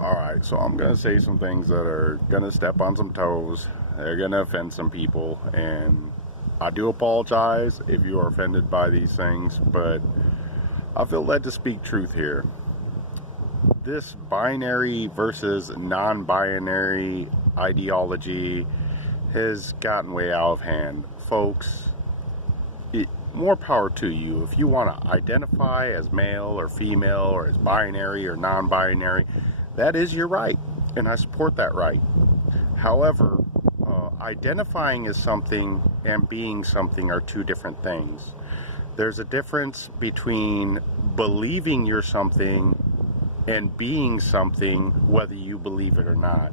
Alright, so I'm going to say some things that are going to step on some toes. They're going to offend some people, and I do apologize if you are offended by these things, but I feel led to speak truth here. This binary versus non-binary ideology has gotten way out of hand. Folks, more power to you. If you want to identify as male or female or as binary or non-binary, that is your right, and I support that right. However, identifying as something and being something are two different things. There's a difference between believing you're something and being something, whether you believe it or not.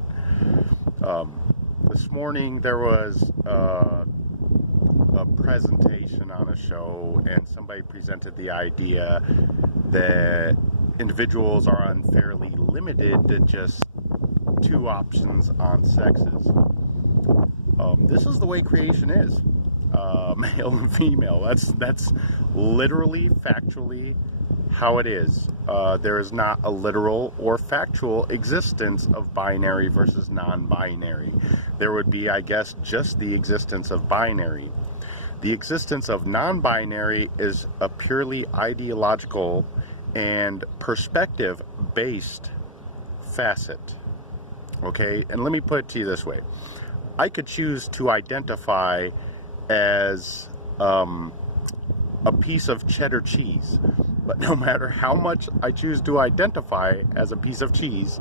This morning there was a presentation on a show, and somebody presented the idea that individuals are unfairly limited to just two options on sexes. This is the way creation is, male and female. That's literally, factually how it is. There is not a literal or factual existence of binary versus non-binary. There would be, I guess, just the existence of binary. The existence of non-binary is a purely ideological and perspective-based facet. Okay, and let me put it to you this way. I could choose to identify as a piece of cheddar cheese, but no matter how much I choose to identify as a piece of cheese,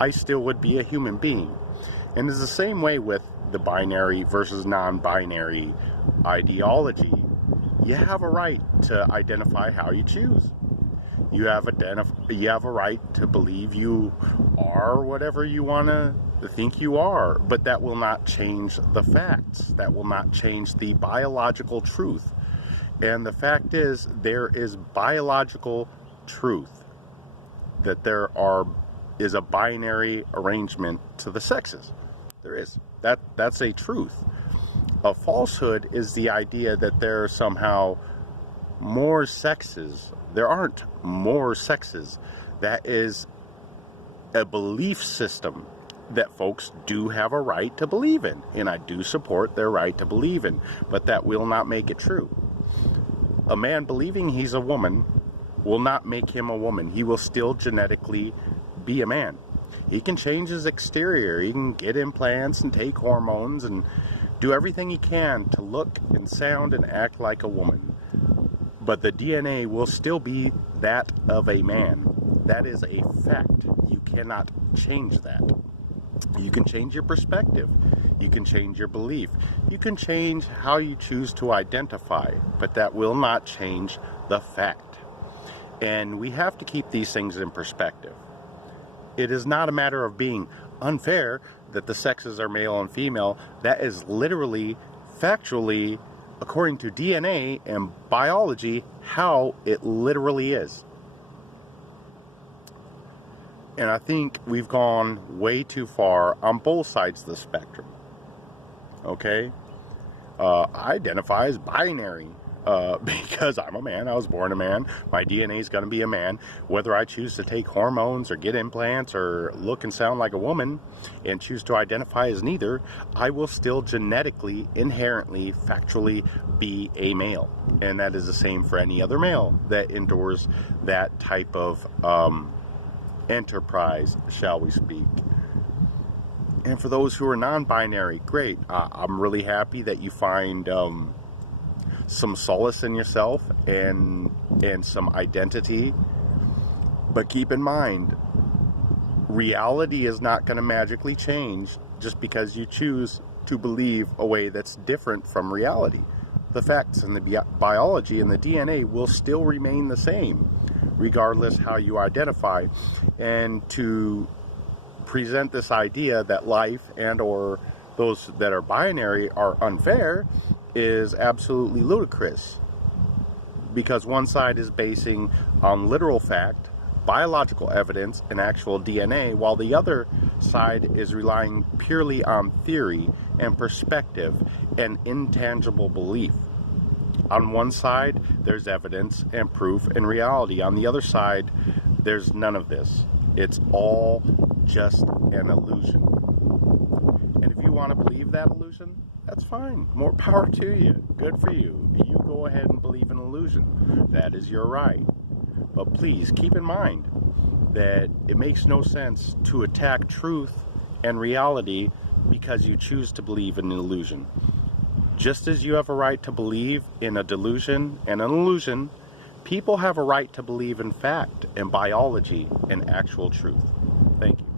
I still would be a human being. And it's the same way with the binary versus non-binary ideology. You have a right to identify how you choose. You have a right to believe you are whatever you want to think you are, but that will not change the facts. That will not change the biological truth. And the fact is, there is biological truth that there is a binary arrangement to the sexes. There is. That's a truth. A falsehood is the idea that there are somehow more sexes. There aren't more sexes. That is a belief system that folks do have a right to believe in, and I do support their right to believe in, but that will not make it true. A man believing he's a woman will not make him a woman. He will still genetically be a man. He can change his exterior. He can get implants and take hormones and do everything he can to look and sound and act like a woman. But the DNA will still be that of a man. That is a fact. You cannot change that. You can change your perspective. You can change your belief. You can change how you choose to identify, but that will not change the fact. And we have to keep these things in perspective. It is not a matter of being unfair that the sexes are male and female. That is literally, factually, according to DNA and biology, how it literally is. And I think we've gone way too far on both sides of the spectrum. Okay? I identify as binary because I'm a man. I was born a man. My DNA is going to be a man. Whether I choose to take hormones or get implants or look and sound like a woman and choose to identify as neither, I will still genetically, inherently, factually be a male. And that is the same for any other male that endures that type of enterprise, shall we speak. And for those who are non-binary, great. I'm really happy that you find some solace in yourself and some identity. But keep in mind, reality is not going to magically change just because you choose to believe a way that's different from reality. The facts and the biology and the DNA will still remain the same, regardless how you identify. And to present this idea that life and or those that are binary are unfair is absolutely ludicrous, because one side is basing on literal fact, biological evidence, and actual DNA, while the other side is relying purely on theory and perspective and intangible belief. On one side, there's evidence and proof and reality. On the other side, there's none of this. It's all just an illusion. And if you want to believe that illusion, that's fine. More power to you. Good for you. You go ahead and believe an illusion. That is your right. But please keep in mind that it makes no sense to attack truth and reality because you choose to believe in an illusion. Just as you have a right to believe in a delusion and an illusion, people have a right to believe in fact and biology and actual truth. Thank you.